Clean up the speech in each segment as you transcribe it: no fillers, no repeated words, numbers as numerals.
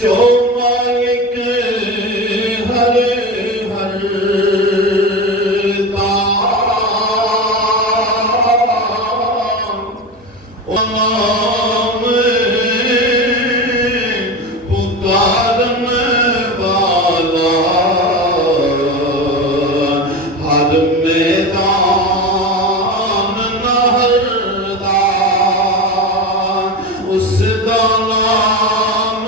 जो मालिक हर हर का नाम पुकारन वाला हर मैदान नहरदा उसदा नाम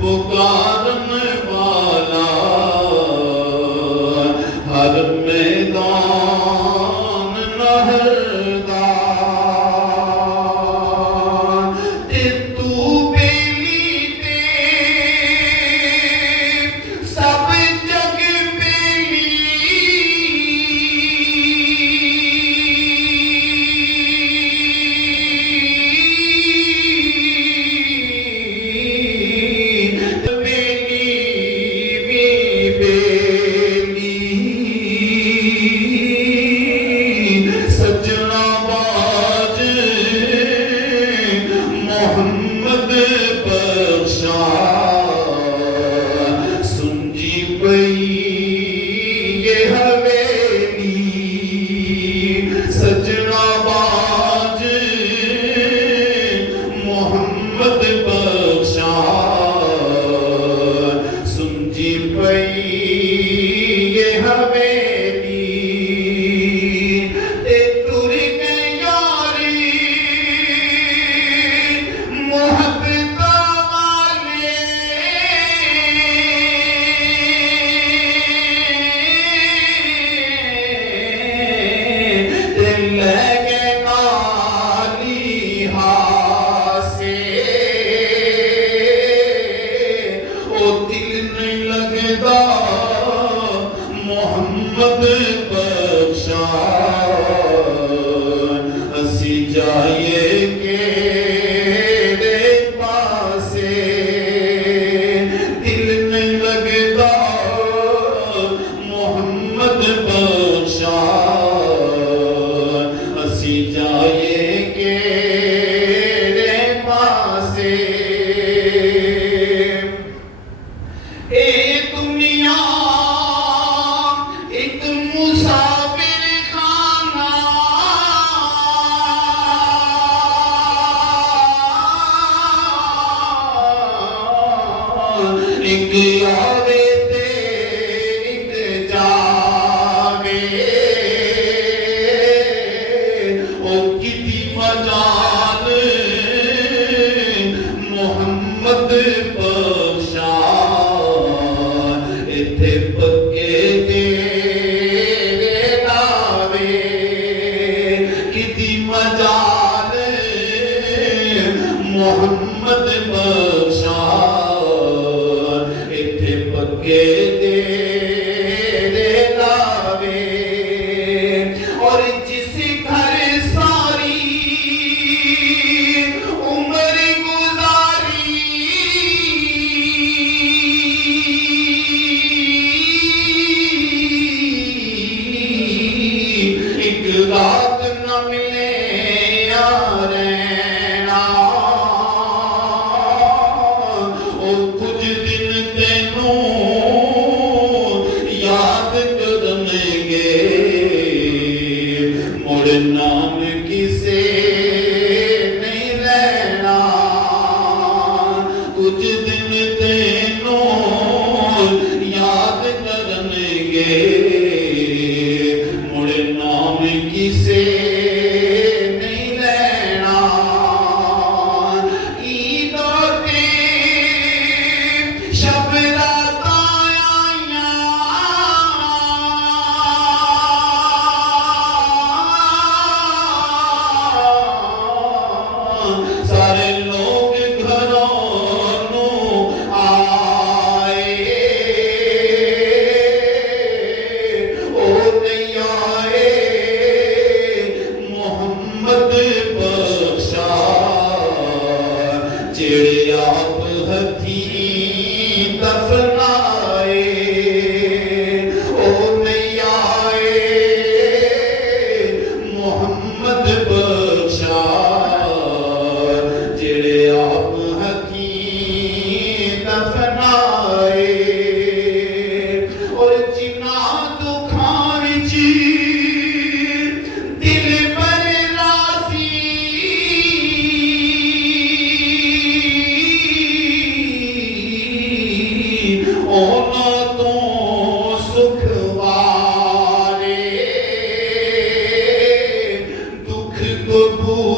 पुकारन वाला हर मैदान नहरदा ते तू बेली ते सब जग सजना बाज मोहम्मद बख्शा सुनजी पई ये हवेली सजना बाज मोहम्मद बख्शा सुनजी पई ये हवेली ते तुर गए यारी मोहब्बत वाले ते लगे काली हासे ओ दिल नहीं लगदा मोहम्मद बख्शा असी जाइए केड़े पासे दिल नहीं लगदा मोहम्मद बख्शा असी जाइए केड़े पासे ए दुनिया एक मुसाफिर खाना एक आवे ते एक जावे ओ किती मजाल मोहम्मद बख्शा इथे पक्के तेरे नावे किती मजाल मोहम्मद बख्शा इथे पक्के तेरे नावे और जिस घर सारी उम्र गुजारी एक रात न मिले रहना ओ कुछ दिन तेनू याद करनगे मुड़ नाम किसे नहीं लेना कुछ दिन तेनू याद करनगे मुड़ नाम किसे नहीं लेना ईदों ते शब रातां आईयां सारे लोग घरों नू आए ओ नहीं आए मोहम्मद बख्शा जेड़े आप हथी दफनाए ओ नहीं आए मोहम्मद बख्शा प्रभु